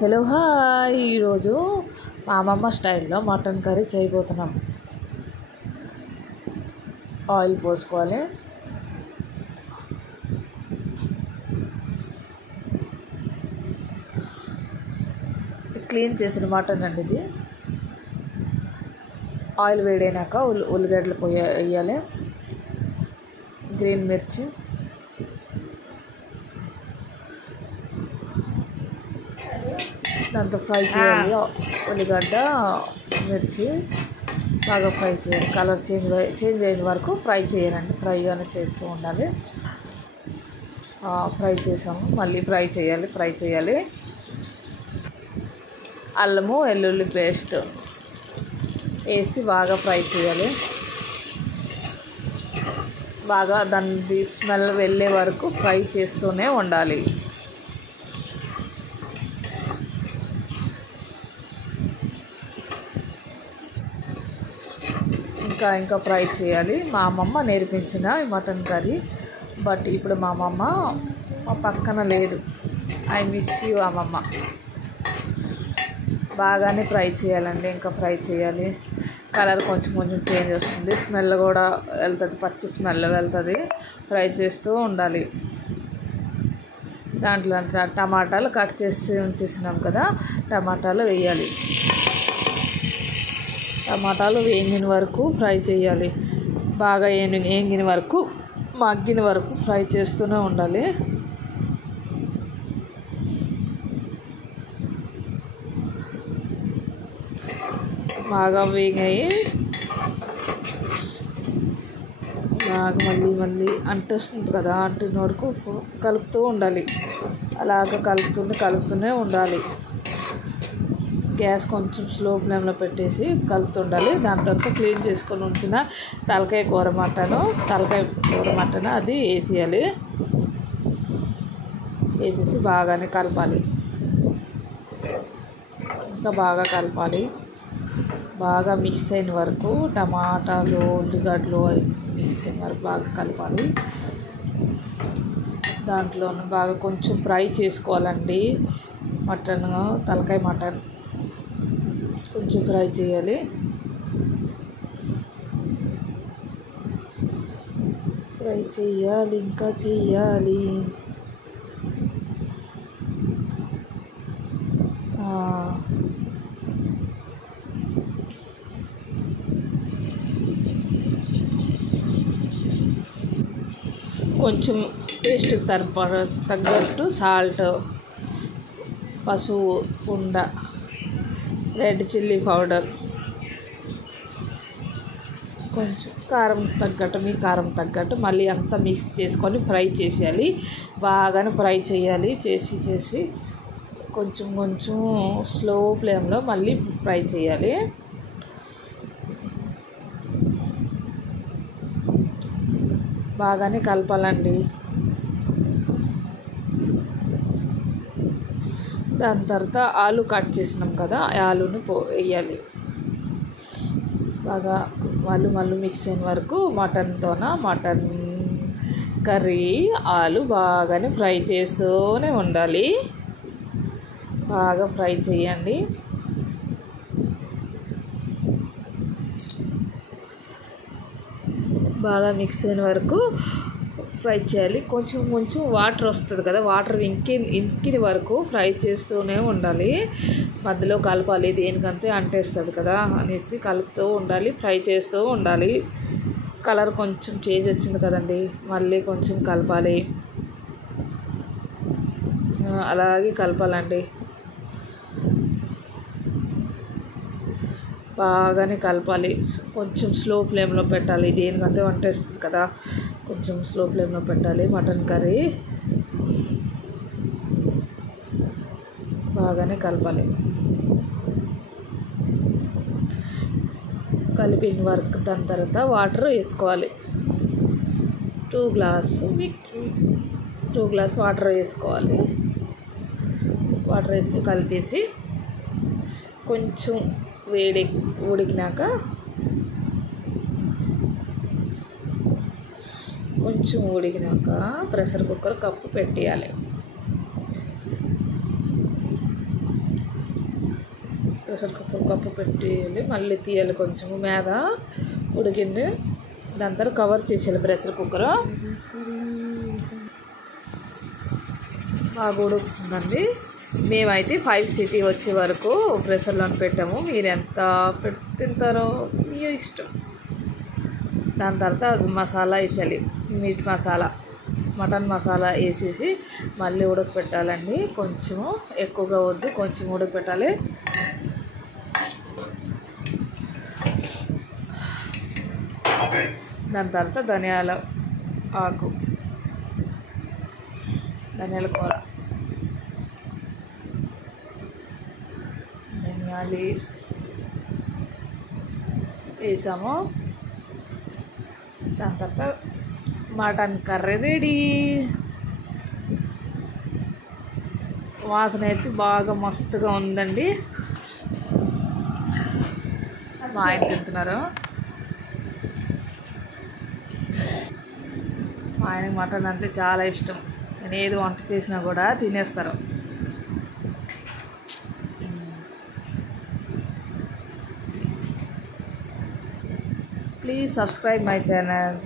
Hello hi, ఈరోజు మా అమ్మమ్మ స్టైల్లో మటన్ కర్రీ చేయబోతున్నాం. ఆయిల్ పోసుకోవాలి. క్లీన్ చేసిన మటన్ అండి ఇది. ఆయిల్ వేడైనాక ఉల్లిగడ్డలు వేయాలి, గ్రీన్ మిర్చి, దాంతో ఫ్రై చేయాలి. ఉల్లిగడ్డ మిర్చి బాగా ఫ్రై చేయాలి. కలర్ చేంజ్ అయిన వరకు ఫ్రై చేయాలండి. ఫ్రైగానే చేస్తూ ఉండాలి. ఫ్రై చేసాము, మళ్ళీ ఫ్రై చేయాలి. అల్లము వెల్లుల్లి పేస్ట్ వేసి బాగా ఫ్రై చేయాలి. బాగా దాని స్మెల్ వెళ్ళే వరకు ఫ్రై చేస్తూనే ఉండాలి. ఇంకా ఫ్రై చేయాలి. మా అమ్మమ్మ నేర్పించిన మటన్ కర్రీ. బట్ ఇప్పుడు మా అమ్మమ్మ మా పక్కన లేదు. ఐ మిస్ యూ అమ్మమ్మ. బాగానే ఫ్రై చేయాలండి. ఇంకా ఫ్రై చేయాలి. కలర్ కొంచెం చేంజ్ వస్తుంది. స్మెల్ కూడా వెళ్తుంది, పచ్చి స్మెల్ వెళ్తుంది. ఫ్రై చేస్తూ ఉండాలి. దాంట్లో టమాటాలు కట్ చేసి ఉంచేసినాం కదా, టమాటాలు వేయాలి. టమాటాలు వేగిన వరకు ఫ్రై చేయాలి. బాగా వేగిన వరకు, మగ్గిన వరకు ఫ్రై చేస్తూనే ఉండాలి. బాగా వేగాయి. బాగా మళ్ళీ అంటేస్తుంది కదా, అంటిన వరకు కలుపుతూ ఉండాలి. అలాగ కలుపుతూనే ఉండాలి. గ్యాస్ కొంచెం స్లో ఫ్లేమ్లో పెట్టేసి కలుపుతుండాలి. దాని తర్వాత క్లీన్ చేసుకొని ఉంచిన తలకాయ కూర మటన్ అది వేసేయాలి. వేసేసి బాగానే కలపాలి. ఇంకా బాగా కలపాలి. బాగా మిక్స్ అయిన వరకు, టమాటాలు ఉల్లిగడ్డలు మిక్స్ అయిన వరకు బాగా కలపాలి. దాంట్లో బాగా కొంచెం ఫ్రై చేసుకోవాలండి. తలకాయ మటన్ కొంచెం ఫ్రై చేయాలి. ఇంకా చెయ్యాలి. కొంచెం టేస్ట్ తగ్గట్టు సాల్ట్, పసుపు ఉండ, రెడ్ చిల్లీ పౌడర్, కొంచెం మీ కారం తగ్గట్టు మళ్ళీ అంతా మిక్స్ చేసుకొని ఫ్రై చేసేయాలి. బాగానే ఫ్రై చేయాలి. చేసి కొంచెం స్లో ఫ్లేమ్లో మళ్ళీ ఫ్రై చేయాలి. బాగానే కలపాలండి. దాని తర్వాత ఆలు కట్ చేసినాం కదా, ఆలుని వేయాలి. బాగా మళ్ళీ మిక్స్ అయిన వరకు మటన్ కర్రీ, ఆలు బాగానే ఫ్రై చేస్తూనే ఉండాలి. బాగా ఫ్రై చేయండి. బాగా మిక్స్ అయిన వరకు ఫ్రై చేయాలి. కొంచెం వాటర్ వస్తుంది కదా, వాటర్ ఇంకిన వరకు ఫ్రై చేస్తూనే ఉండాలి. మధ్యలో కలపాలి, దేనికంతే అంటేస్తుంది కదా అనేసి కలుపుతూ ఉండాలి. ఫ్రై చేస్తూ ఉండాలి. కలర్ కొంచెం చేంజ్ వచ్చింది కదండి, మళ్ళీ కొంచెం కలపాలి. అలాగే కలపాలండి. బాగానే కలపాలి. కొంచెం స్లో ఫ్లేమ్లో పెట్టాలి. దేనికంతే వంటేస్తుంది కదా, కొంచెం స్లో ఫ్లేమ్లో పెట్టాలి. మటన్ కర్రీ బాగానే కలపాలి. కలిపిన వరకు దాని తర్వాత వాటర్ వేసుకోవాలి. 2 గ్లాస్ వాటర్ వేసుకోవాలి. వాటర్ వేసి కలిపేసి కొంచెం ఉడికినాక కొంచెం ఉడికినాక ప్రెషర్ కుక్కర్ కప్పు పెట్టేయాలి. ప్రెషర్ కుక్కర్ కప్పు పెట్టేయాలి, మళ్ళీ తీయాలి, కొంచెం మీద ఉడికింది. దాని తర్వాత కవర్ చేసేయాలి ప్రెషర్ కుక్కర్. బాగా ఉడుకుతుందండి. మేమైతే 5 సిటీ వచ్చే వరకు ప్రెషర్లో పెట్టాము. మీరు ఎంత తింటారో మీ ఇష్టం. దాని తర్వాత మసాలా వేసాలి, మీట్ మసాలా, మటన్ మసాలా వేసేసి మళ్ళీ ఉడకపెట్టాలండి. కొంచెము ఎక్కువగా వద్దు, కొంచెం ఉడకపెట్టాలి. దాని తర్వాత ధనియాల ఆకు, ధనియాల కూర, ధనియా లీవ్స్ వేసాము. దాని తర్వాత మటన్ కర్రీ రెడీ. వాసన అయితే బాగా మస్తుగా ఉందండి. మా ఆయన తింటున్నారు. మా ఆయనకి మటన్ అంటే చాలా ఇష్టం. నేను ఏది వంట చేసినా కూడా తినేస్తారు. Please subscribe my channel.